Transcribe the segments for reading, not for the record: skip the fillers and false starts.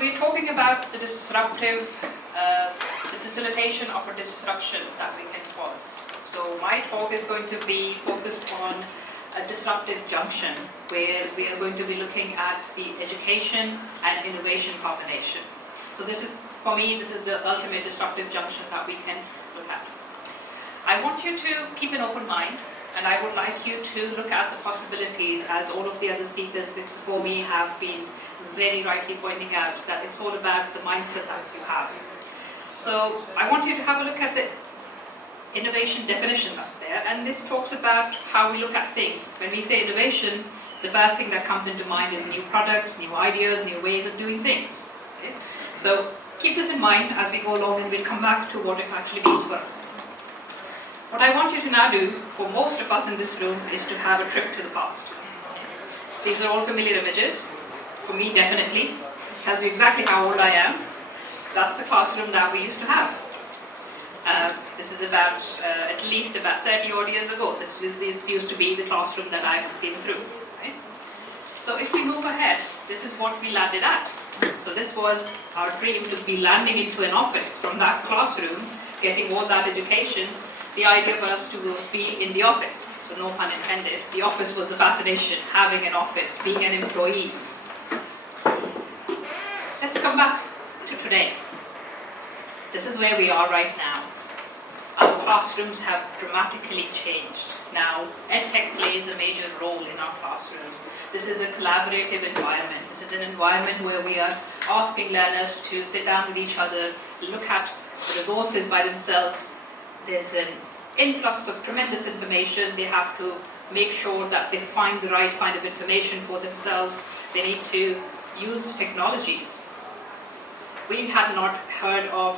we're talking about the disruptive, the facilitation of a disruption that we can cause. So my talk is going to be focused on a disruptive junction, where we are going to be looking at the education and innovation combination. So this is, for me, this is the ultimate disruptive junction that we can look at. I want you to keep an open mind, and I would like you to look at the possibilities, as all of the other speakers before me have been very rightly pointing out, that it's all about the mindset that you have. So I want you to have a look at the innovation definition that's there, and this talks about how we look at things. When we say innovation, the first thing that comes into mind is new products, new ideas, new ways of doing things. Okay? So keep this in mind as we go along, and we'll come back to what it actually means for us. What I want you to now do, for most of us in this room, is to have a trip to the past. These are all familiar images. For me, definitely. It tells you exactly how old I am. So that's the classroom that we used to have. This is about, at least about 30 odd years ago. This used to be the classroom that I've been through. Right? So if we move ahead, this is what we landed at. So this was our dream, to be landing into an office from that classroom, getting all that education. The idea for us to be in the office, so no pun intended. The office was the fascination, having an office, being an employee. Let's come back to today. This is where we are right now. Our classrooms have dramatically changed. Now, EdTech plays a major role in our classrooms. This is a collaborative environment. This is an environment where we are asking learners to sit down with each other, look at the resources by themselves. There's an influx of tremendous information. They have to make sure that they find the right kind of information for themselves. They need to use technologies. We had not heard of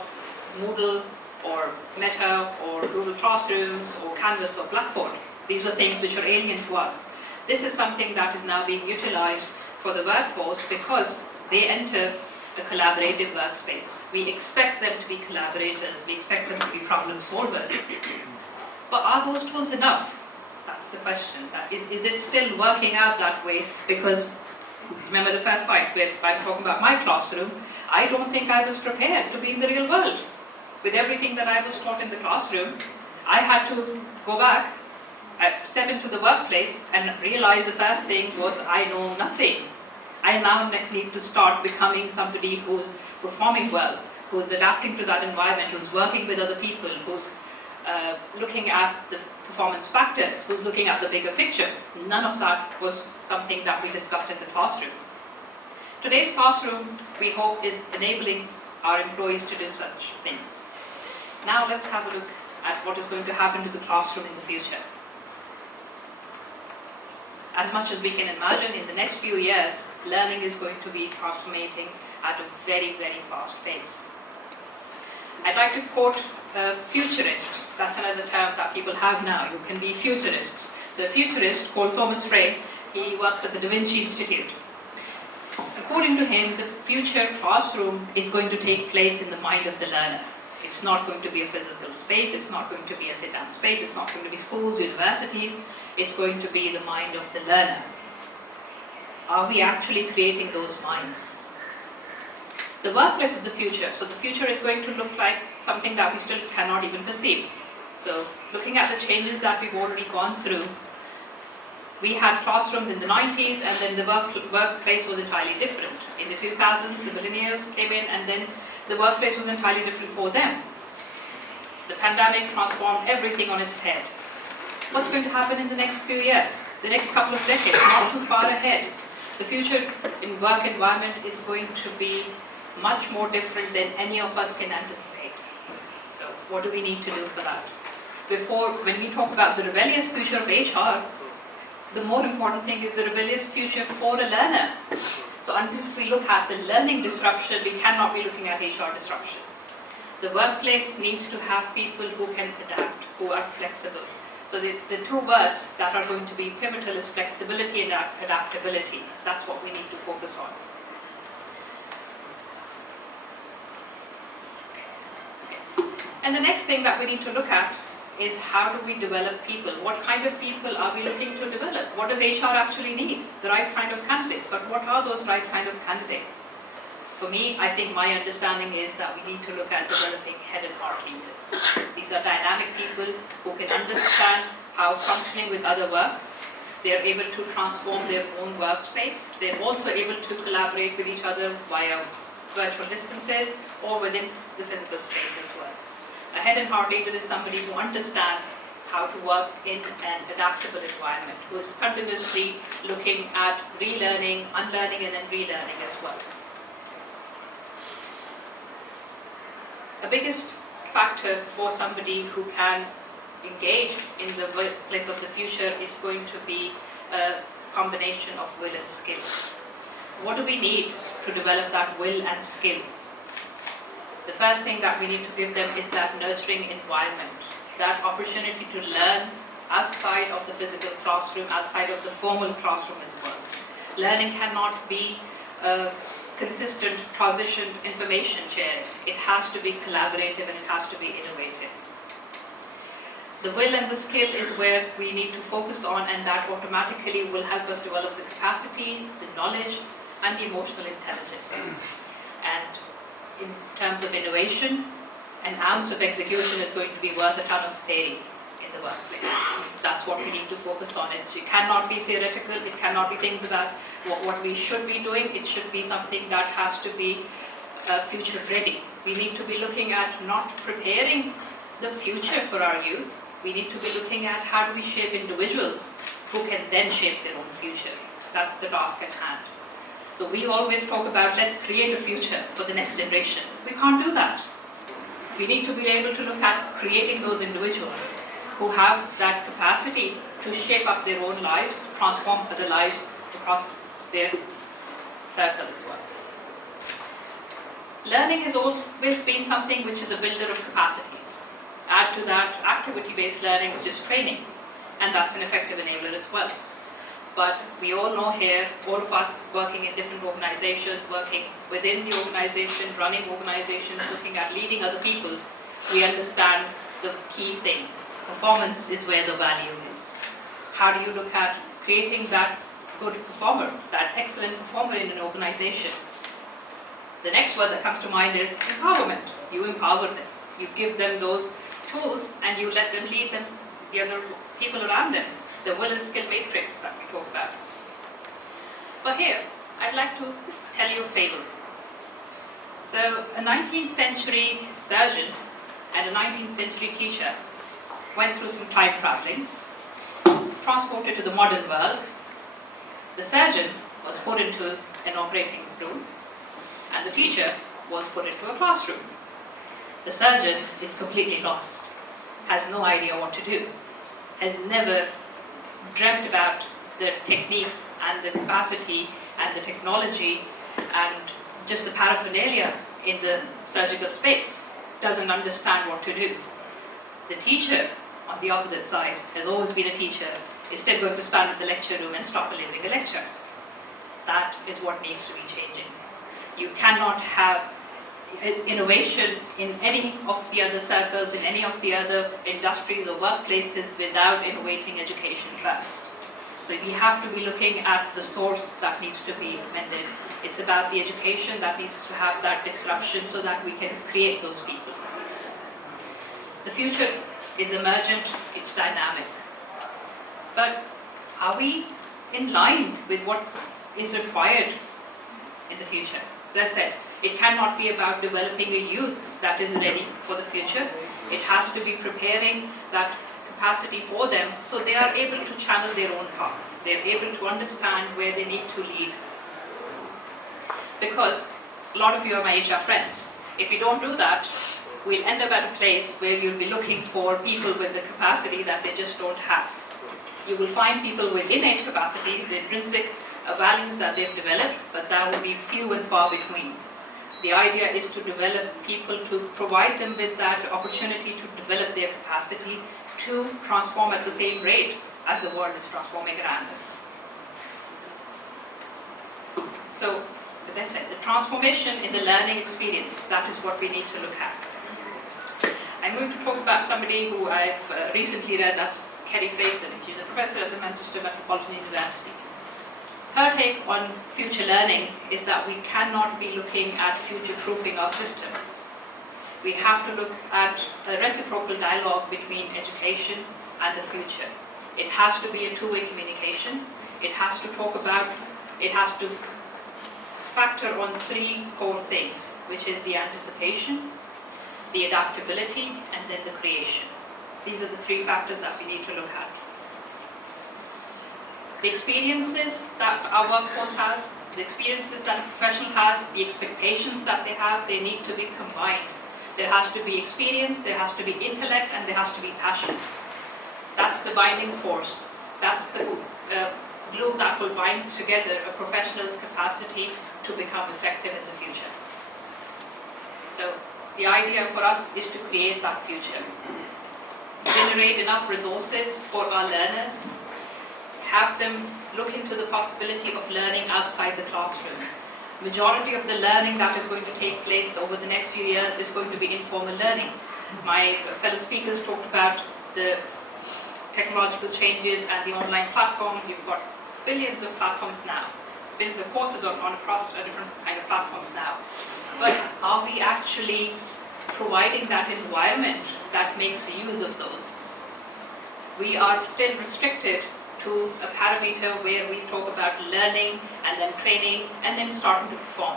Moodle or Meta or Google Classrooms or Canvas or Blackboard. These were things which are alien to us. This is something that is now being utilized for the workforce because they enter a collaborative workspace. We expect them to be collaborators. We expect them to be problem solvers. But are those tools enough? That's the question. Is it still working out that way? Because remember the first point where I'm talking about my classroom. I don't think I was prepared to be in the real world. With everything that I was taught in the classroom, I had to go back, step into the workplace, and realize the first thing was I know nothing. I now need to start becoming somebody who's performing well, who's adapting to that environment, who's working with other people, who's looking at the performance factors, who's looking at the bigger picture. None of that was something that we discussed in the classroom. Today's classroom, we hope, is enabling our employees to do such things. Now let's have a look at what is going to happen to the classroom in the future. As much as we can imagine, in the next few years, learning is going to be transforming at a very, very fast pace. I'd like to quote a futurist. That's another term that people have now. You can be futurists. So a futurist called Thomas Frey, he works at the Da Vinci Institute. According to him, the future classroom is going to take place in the mind of the learner. It's not going to be a physical space, it's not going to be a sit-down space, it's not going to be schools, universities, it's going to be the mind of the learner. Are we actually creating those minds? The workplace of the future. So the future is going to look like something that we still cannot even perceive. So looking at the changes that we've already gone through, we had classrooms in the 90s, and then the workplace was entirely different. In the 2000s, the millennials came in, and then the workplace was entirely different for them. The pandemic transformed everything on its head. What's going to happen in the next few years? The next couple of decades, not too far ahead. The future in work environment is going to be much more different than any of us can anticipate. So what do we need to do for that? When we talk about the rebellious future of HR, the more important thing is the rebellious future for a learner. So until we look at the learning disruption, we cannot be looking at HR disruption. The workplace needs to have people who can adapt, who are flexible. So the two words that are going to be pivotal is flexibility and adaptability. That's what we need to focus on. Okay. And the next thing that we need to look at is how do we develop people? What kind of people are we looking to develop? What does HR actually need? The right kind of candidates. But what are those right kind of candidates? For me, I think my understanding is that we need to look at developing head and heart leaders. These are dynamic people who can understand how functioning with other works. They are able to transform their own workspace. They're also able to collaborate with each other via virtual distances or within the physical space as well. A head and heart leader is somebody who understands how to work in an adaptable environment, who is continuously looking at relearning, unlearning, and then relearning as well. The biggest factor for somebody who can engage in the workplace of the future is going to be a combination of will and skill. What do we need to develop that will and skill? The first thing that we need to give them is that nurturing environment, that opportunity to learn outside of the physical classroom, outside of the formal classroom as well. Learning cannot be consistent, transition, information sharing. It has to be collaborative and it has to be innovative. The will and the skill is where we need to focus on, and that automatically will help us develop the capacity, the knowledge, and the emotional intelligence. And in terms of innovation, an ounce of execution is going to be worth a ton of theory in the workplace. That's what we need to focus on. It cannot be theoretical, it cannot be things about what we should be doing, it should be something that has to be future ready. We need to be looking at not preparing the future for our youth, we need to be looking at how do we shape individuals who can then shape their own future. That's the task at hand. So we always talk about let's create a future for the next generation. We can't do that. We need to be able to look at creating those individuals who have that capacity to shape up their own lives, transform other lives across their circle as well. Learning has always been something which is a builder of capacities. Add to that activity-based learning, which is training, and that's an effective enabler as well. But we all know here, all of us working in different organizations, working within the organization, running organizations, looking at leading other people, we understand the key thing. Performance is where the value is. How do you look at creating that good performer, that excellent performer in an organization? The next word that comes to mind is empowerment. You empower them. You give them those tools and you let them lead them, the other people around them. The will and skill matrix that we talk about. But here, I'd like to tell you a fable. So, a 19th century surgeon and a 19th century teacher went through some time traveling, transported to the modern world. The surgeon was put into an operating room, and the teacher was put into a classroom. The surgeon is completely lost, has no idea what to do, has never dreamt about the techniques and the capacity and the technology and just the paraphernalia in the surgical space, doesn't understand what to do. The teacher, on the opposite side, has always been a teacher, is still going to stand in the lecture room and stop delivering a lecture. That is what needs to be changing. You cannot have innovation in any of the other circles, in any of the other industries or workplaces without innovating education first. So we have to be looking at the source that needs to be mended. It's about the education that needs to have that disruption so that we can create those people. The future is emergent, it's dynamic. But are we in line with what is required in the future? As I said, it cannot be about developing a youth that is ready for the future. It has to be preparing that capacity for them so they are able to channel their own paths. They're able to understand where they need to lead. Because a lot of you are my HR friends. If you don't do that, we'll end up at a place where you'll be looking for people with the capacity that they just don't have. You will find people with innate capacities, the intrinsic values that they've developed, but that will be few and far between. The idea is to develop people, to provide them with that opportunity to develop their capacity to transform at the same rate as the world is transforming around us. So, as I said, the transformation in the learning experience, that is what we need to look at. I'm going to talk about somebody who I've recently read, that's Kerry Faison. She's a professor at the Manchester Metropolitan University. Her take on future learning is that we cannot be looking at future-proofing our systems. We have to look at a reciprocal dialogue between education and the future. It has to be a two-way communication. It has to factor on three core things, which is the anticipation, the adaptability, and then the creation. These are the three factors that we need to look at. The experiences that our workforce has, the experiences that a professional has, the expectations that they have, they need to be combined. There has to be experience, there has to be intellect, and there has to be passion. That's the binding force. That's the glue that will bind together a professional's capacity to become effective in the future. So the idea for us is to create that future. Generate enough resources for our learners. Have them look into the possibility of learning outside the classroom. Majority of the learning that is going to take place over the next few years is going to be informal learning. My fellow speakers talked about the technological changes and the online platforms. You've got billions of platforms now, billions of courses on across different kind of platforms now. But are we actually providing that environment that makes use of those? We are still restricted to a parameter where we talk about learning and then training and then starting to perform.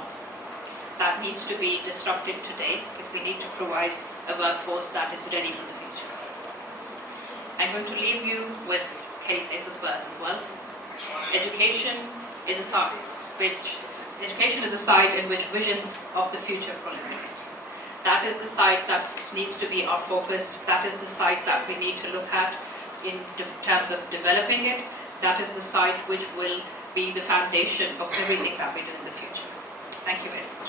That needs to be disrupted today if we need to provide a workforce that is ready for the future. I'm going to leave you with Kerry Place's words as well. Education is a side in which visions of the future proliferate. That is the side that needs to be our focus. That is the side that we need to look at in terms of developing it. That is the side which will be the foundation of everything that we do in the future. Thank you very much.